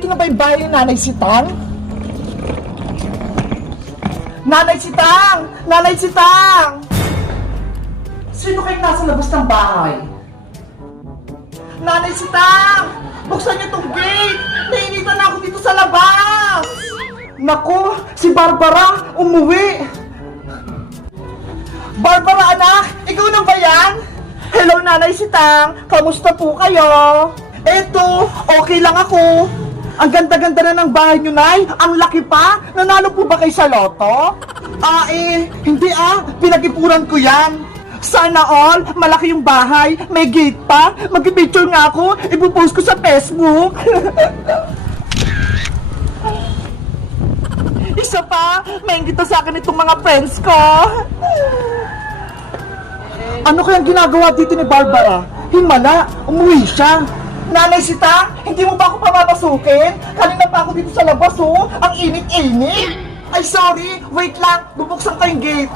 Ito na ba yung bahay ni Nanay Sitang? Nanay Sitang! Nanay Sitang! Sino kayong nasa labas ng bahay? Nanay Sitang! Buksan niyo tong gate! Nainitan na ako dito sa labas! Naku! Si Barbara! Umuwi! Barbara, anak! Ikaw na ba yan? Hello, Nanay Sitang! Kamusta po kayo? Eto, okay lang ako. Ang ganda-ganda na ng bahay nyo, Nay. Ang laki pa. Nanalo po ba kayo sa loto? Hindi Pinag-ipuran ko yan. Sana all, malaki yung bahay. May gate pa. Mag-picture nga ako. Ipopost ko sa Facebook. Isa pa, maingit sa akin itong mga friends ko. Ano kayang ginagawa dito ni Barbara? Himala, umuwi siya. Nanay Sitang, hindi mo ba ako papapasukin? Kanina pa ako dito sa labas, oh. Ang init-init. Ay, sorry. Wait lang. Bubuksan ko yung gate.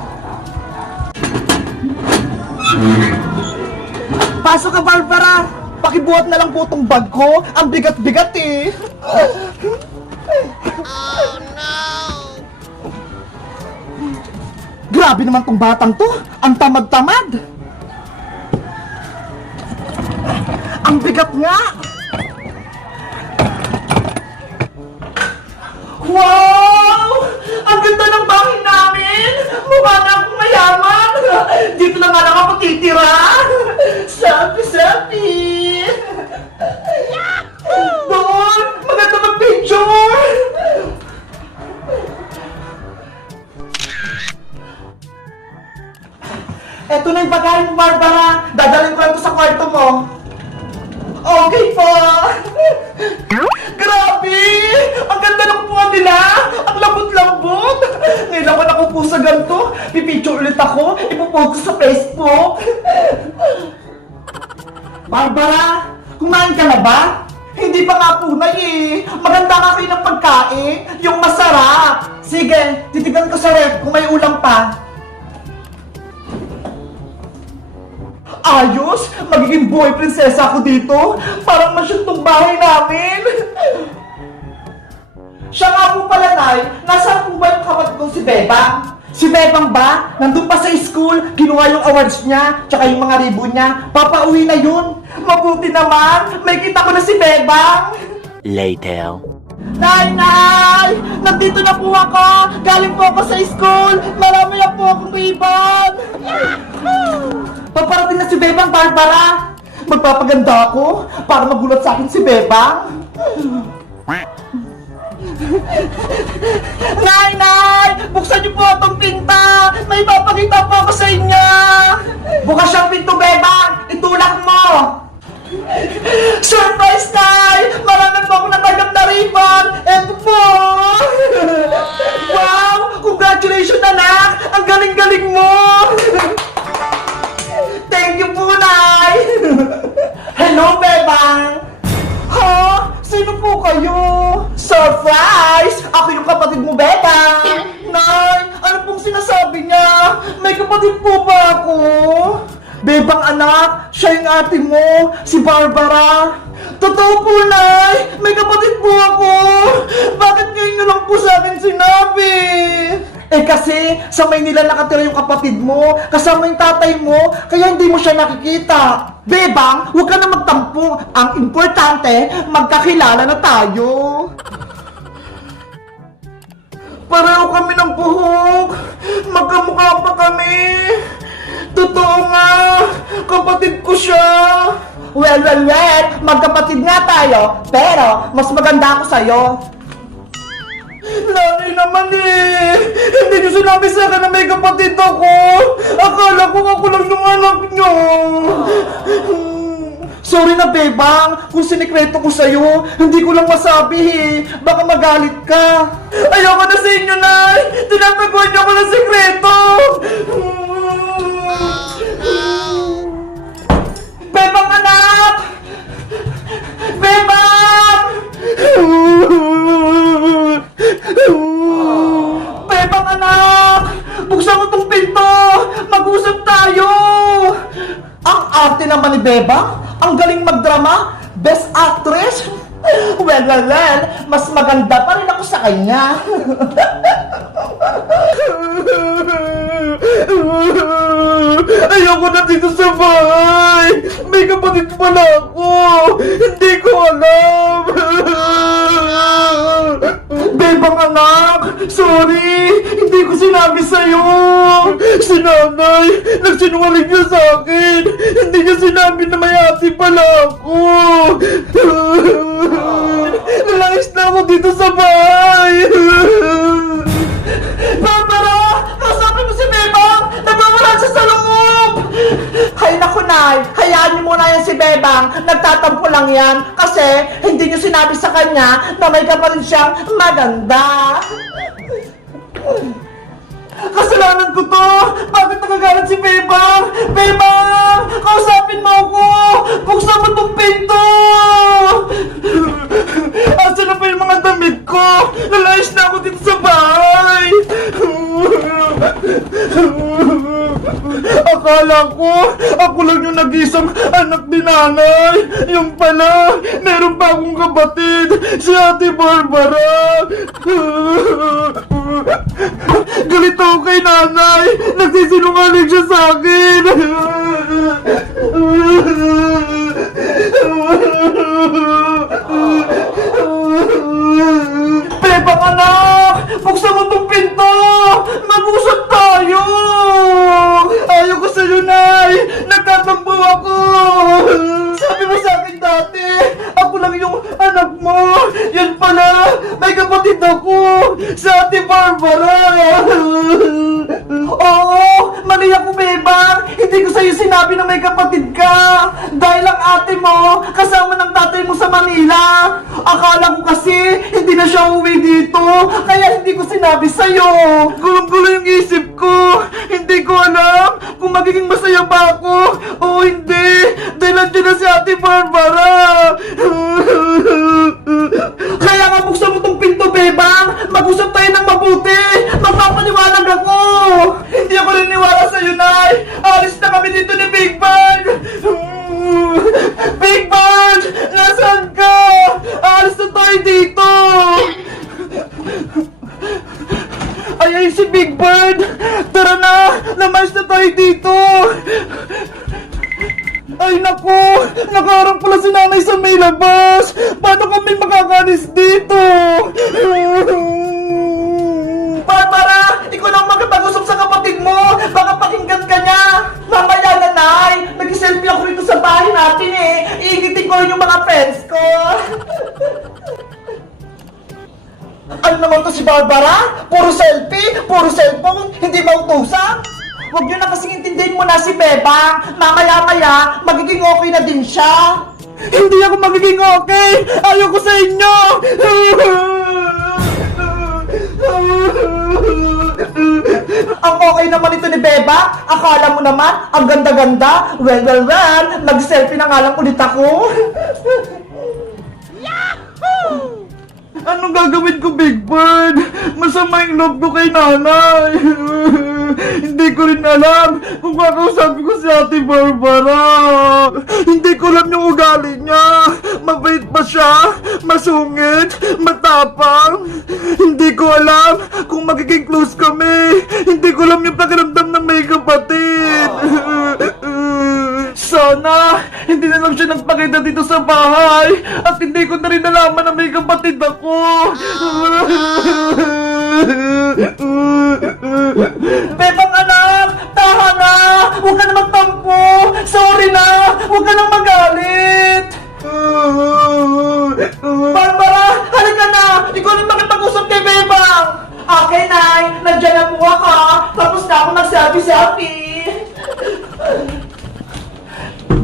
Pasok ka, Barbara. Pakibuhat na lang po itong bag ko. Ang bigat-bigat, eh. Oh, no! Grabe naman tong batang to. Ang tamad-tamad. Ang bigat nga! Wow! Ang ganda ng bahay namin! Mukha na akong mayaman! Dito na nga lang ako titira! Selfie! Doon! Maganda mag-picture! Eto na yung bagay mo, Barbara! Dadalhin ko lang ito sa kwarto mo! Okay po! Grabe! Ang ganda ng upuan nila! Ang lambot-lambot! Ngayon ako nakupo sa ganito. Pipicture ulit ako. Ipopost ko sa Facebook. Barbara! Kumain ka na ba? Hindi pa nga punay eh. Maganda nga kayo ng pagkain. Yung masarap. Sige, titigan ko sa ref kung may ulam pa. Ayos! Magiging boy prinsesa ako dito! Parang masyong tong bahay namin! Siya nga po pala, Nay, nasaan po ba yung kapatid kong si Bebang? Si Bebang ba? Nandun pa sa school, kinuha yung awards niya, tsaka yung mga ribbon niya. Papauwi na yun! Mabuti naman! May kita ko na si Bebang! Later. Nay! Nay! Nandito na po ako! Galing po ako sa school! Marami na po akong ribbon! Paparating na si Bebang, Barbara! Magpapaganda ako para magulat sa akin si Bebang! Nay! Nay! Buksan niyo po itong pinta! May papakita po ako sa inyo! Bukas siyang pinto, Bebang! Itulak mo! Surprise, Nay! Marami po ako natanggap na ribbon! Eto po! Wow! Congratulations, anak! Ang galing-galing mo! Thank you po, Nay! Hello, Bebang! Ha? Sino po kayo? Surprise! Ako yung kapatid mo, Bebang! Nay, ano pong sinasabi niya? May kapatid po ba ako? Bebang anak, siya yung ate mo, si Barbara. Totoo po, Nay! May kapatid po ako! Bakit ngayon nyo lang po sa akin sinabi? Kasi sa Maynila nakatira yung kapatid mo, kasama yung tatay mo, kaya hindi mo siya nakikita. Bebang, huwag ka na magtampo. Ang importante, magkakilala na tayo. Pareho kami ng buhok. Magkamukha pa kami. Totoo nga, kapatid ko siya. Well, magkapatid nga tayo, pero mas maganda ako sa'yo. Nanay naman eh! Hindi niyo sinabi sa akin na may kapatid ako! Akala ko ako lang yung anak niyo! Sorry na, Bebang! Kung sinikreto ko sa'yo, hindi ko lang masabi eh! Baka magalit ka! Ayoko na sa inyo, Nay! Tinataguan niyo ako ng sikreto! Bebang anak! Bebang! Bebang anak! Buksan mo tong pinto! Mag-usap tayo! Ang arte naman ni Bebang! Ang galing mag-drive! drama, Best Actress. Well, mas maganda pa rin ako sa kanya. Ayoko na dito sa bahay. May kapatid pala ako. Hindi ko alam. Bebang anak, sorry. Hindi ko sinabi sa'yo. Si nanay, nagsinungaling niya sa akin. Hindi niya sinabi na may ate pala ako. Nalayas na ako dito sa bahay. Barbara! Kausapin mo si Bebang! Nagmamula siya sa loob! Hay naku, Nay! Hayaan niyo muna yan si Bebang. Nagtatampo lang yan kasi hindi niyo sinabi sa kanya na may kapatid siyang maganda. Kasalanan ko to! Bakit nagagalit si Bebang? Bebang! Kausapin mo ako! Buksan mo tong pinto! Asan na pa yung mga damit ko? Nalayas na ako dito sa bahay! Akala ko, ako lang yung nag-isang anak ni nanay. Yung pala, meron pa akong kapatid, si Ate Barbara. Galit ako kay nanay. Nagsisinungaling siya sa akin. Bebang anak! Buksan mo tong pinto! Mag-usap tayo! Ayaw ko sa'yo, Nay! Nagtatampo ako! Sabi mo sa akin dati, ako lang yung anak mo! Yan pala! May kapatid ako! Sa Ate Barbara! Oo! Mali ako, Bebang! Hindi ko sa'yo sinabi na may kapatid ka! Dahil ang ate mo, kasama ng tatay mo sa Manila! Akala ko kasi, hindi na siya uwi dito! Kaya hindi ko sinabi sa'yo! Gulong-gulo yung isip ko! Hindi ko alam kung magiging masaya ba ako o hindi! Dahil nandiyan na si Ate Barbara! Kaya nga buksan mo tong pinto, Bebang! Mag-usap tayo ng mabuti! Magpapaliwanag ako! Hindi ako niniwala sa'yo, Nay! Alis na kami dito ni Big Bang! Big Bang! Nasaan ka? Alis na tayo dito! Ay, si Big Bird! Tara na! Lamayas na tayo dito! Ay, naku! Nakaharap pala si nanay sa may labas! Paano kami makakalis dito? Barbara! Ikaw lang makipag-usap sa kapatid mo! Baka pakinggan ka niya! Mamaya na, Nay! Nag-selfie ako rito sa bahay natin eh! Iingitin ko rin yung mga friends ko! Ano naman to si Barbara? Puro selfie, puro cellphone, hindi mautusan? Huwag nyo na kasing intindihin mo na si Bebang. Mamaya-maya, magiging okay na din siya. Hindi ako magiging okay! Ayoko sa inyo! Ang okay naman ito ni Bebang. Akala mo naman, ang ganda-ganda. Well, mag-selfie na nga lang ulit ako. Anong gagawin ko, Big Bird? Masama yung loob ko kay nanay. Hindi ko rin alam kung kakausapin ko si Ate Barbara. Hindi ko alam yung ugali niya. Mabait ba siya? Masungit? Matapang? Hindi ko alam kung magiging close kami. Hindi ko alam yung pakiramdam ng may kapatid. Sana, hindi na lang siya nagpakita dito sa bahay at hindi ko na rin nalaman na may kapatid ako. Bebang anak, taha na! Huwag ka na magtampo! Sorry na! Huwag ka nang magalit! Barbara, halika na! Ikaw na makipag-usap kay Bebang! Okay, Nay! Nandiyan na po ako! Tapos na ako mag-selfie-selfie!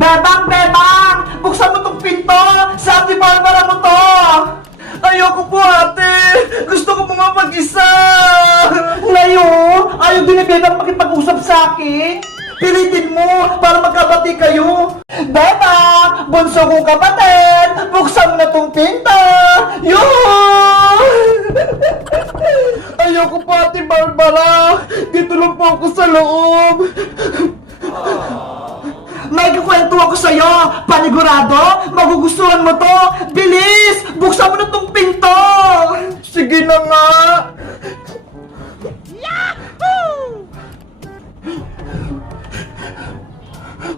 Bebang! Buksan mo tong pinto! Sa Ate Barbara mo to! Ayoko po, ate! Gusto ko po mag-isa! Ngayon, ayaw din ni Bebang makipag-usap sa akin? Pilitin mo para magkabati kayo! Bebang! Bunso kong kapatid! Buksan mo na tong pinto! Yun! Ayoko po, Ate Barbara! Dito lang po ako sa loob! May kwento ako sa'yo. Panigurado, magugustuhan mo to. Bilis! Buksan mo na tong pinto! Sige na nga.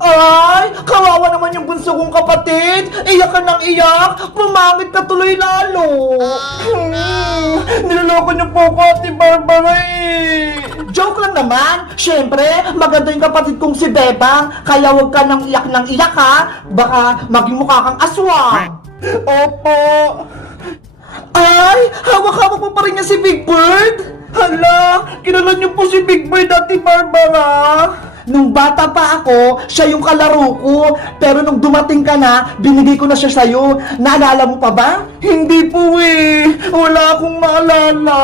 Ay, kawawa naman yung bunso kong kapatid. Iyak ka ng iyak. Pumangit ka tuloy lalo. Niloloko niyo po ko, Ate Barbara eh. Joke lang naman. Siyempre, maganda yung kapatid kong si Bebang. Kaya huwag ka nang iyak ng iyak ha. Baka maging mukha kang aswang. Opo. Ay, hawak-hawak mo pa rin niya si Big Bird. Hala, kilala niyo po si Big Bird, Ate Barbara. Nung bata pa ako, siya yung kalaro ko. Pero nung dumating ka na, binigay ko na siya sa'yo. Naalala mo pa ba? Hindi po eh. Wala akong maalala.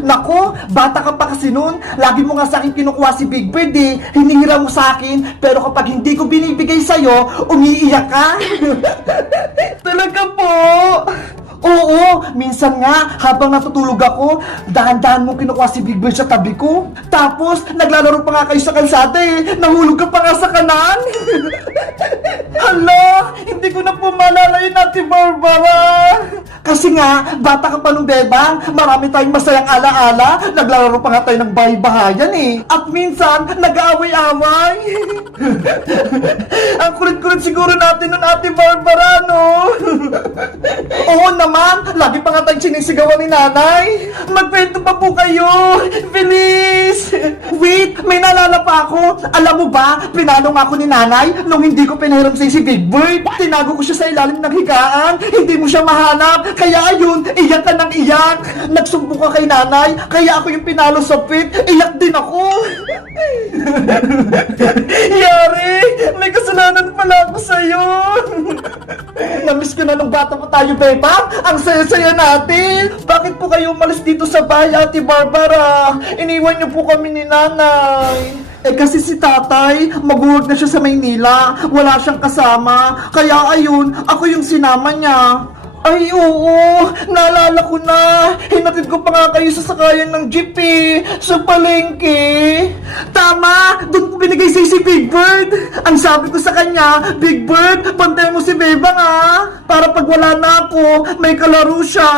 Nako, bata ka pa kasi nun. Lagi mo nga sa akin kinukuha si Big Bird eh. Hinihira mo sa akin. Pero kapag hindi ko binibigay sa'yo, umiiyak ka. Talaga po? Oo, minsan nga, habang natutulog ako, dahan-dahan mong kinukuha si Big Bird sa tabi ko. Tapos, naglalaro pa nga kayo sa kalsada eh. Nahulog ka pa nga sa kanan. Hala, hindi ko na po maalala yun, Ate Barbara. Kasi nga, bata ka pa nung Bebang, marami tayong masayang ala-ala. Naglalaro pa nga tayo ng bahay-bahayan eh. At minsan, nag-aaway-away. Ang kulit-kulit siguro natin nun, Ate Barbara, no? Oo naman, lagi pa nga tayong sinisigawan ni nanay. Magkwento pa po kayo. Bilis! Wait, may naalala pa ako. Alam mo ba, pinalo nga ako ni nanay nung hindi ko pinahiram sa si Big Bird. Tinago ko siya sa ilalim ng higaan. Hindi mo siya mahanap. Kaya ayun, iyak ka ng iyak. Nagsumbo ka kay nanay, kaya ako yung pinalo sa pit. Iyak din ako. Yari, may kasalanan pala ako sa'yo. Namiss ko na nung bata pa tayo, Beba. Ang saya-saya natin. Bakit po kayo umalis dito sa bahay, Ate Barbara? Iniwan niyo po kami ni nanay. Eh kasi si tatay, mag-work na siya sa Maynila. Wala siyang kasama. Kaya ayun, ako yung sinama niya. Ay, oo. Naalala ko na. Hinatid ko pa nga kayo sa sakayan ng jeep eh. Sa palengke. Tama. Doon ko binigay sa'yo si Big Bird. Ang sabi ko sa kanya, Big Bird, pantay mo si Bebang ah. Para pag wala na ako, may kalaro siya.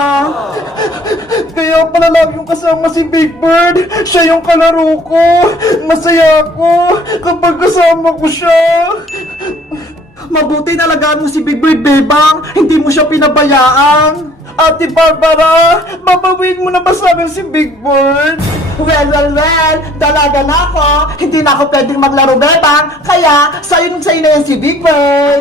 Kaya pala lagi yung kasama si Big Bird. Siya yung kalaro ko. Masaya ako kapag kasama ko siya. Mabuti nalagaan mo si Big Bird, Bebang. Hindi mo siya pinabayaan. Ate Barbara, babawin mo na ba sa akin si Big Bird? Well, dalaga na ako. Hindi na ako pwedeng maglaro, Bebang. Kaya, sa'yo na yan si Big Bird.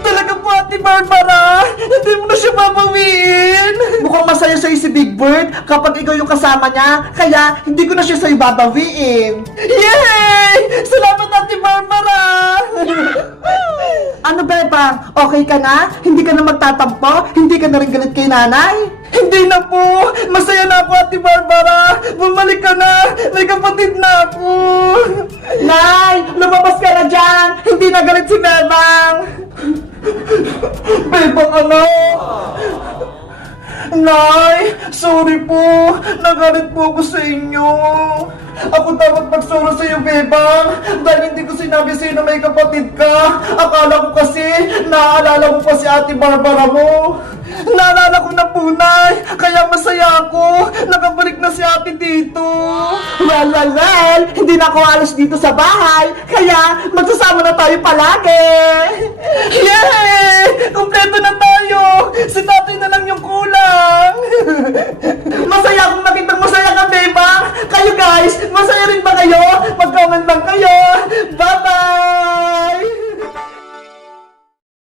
Talaga po, Ate Barbara. Hindi mo na siya babawiin. Mukhang masaya sa'yo si Big Bird kapag ikaw yung kasama niya. Kaya, hindi ko na siya sa'yo babawiin. Yay! Salamat, Ate Barbara! Ano, Bebang? Okay ka na? Hindi ka na magtatampo? Hindi ka na rin galit kay nanay? Hindi na po! Masaya na ako, Ate Barbara! Bumalik ka na! May kapatid na ako! Nay! Lumabas ka na dyan! Hindi na galit si Bebang! Bebang ano? Nay! Sorry po! Nagalit po ako sa inyo! Ako dapat magsuro sa iyo, Bebang! Dahil hindi ko sinabi sa iyo na may kapatid ka! Akala ko kasi, naaalala mo pa si Ate Barbara mo! Naalala ko na po, Nay! Kaya masaya ako! Nakabalik na si ate dito! Well! Hindi na ako alis dito sa bahay! Kaya, magsasama na tayo palagi! Yay! Kumpleto na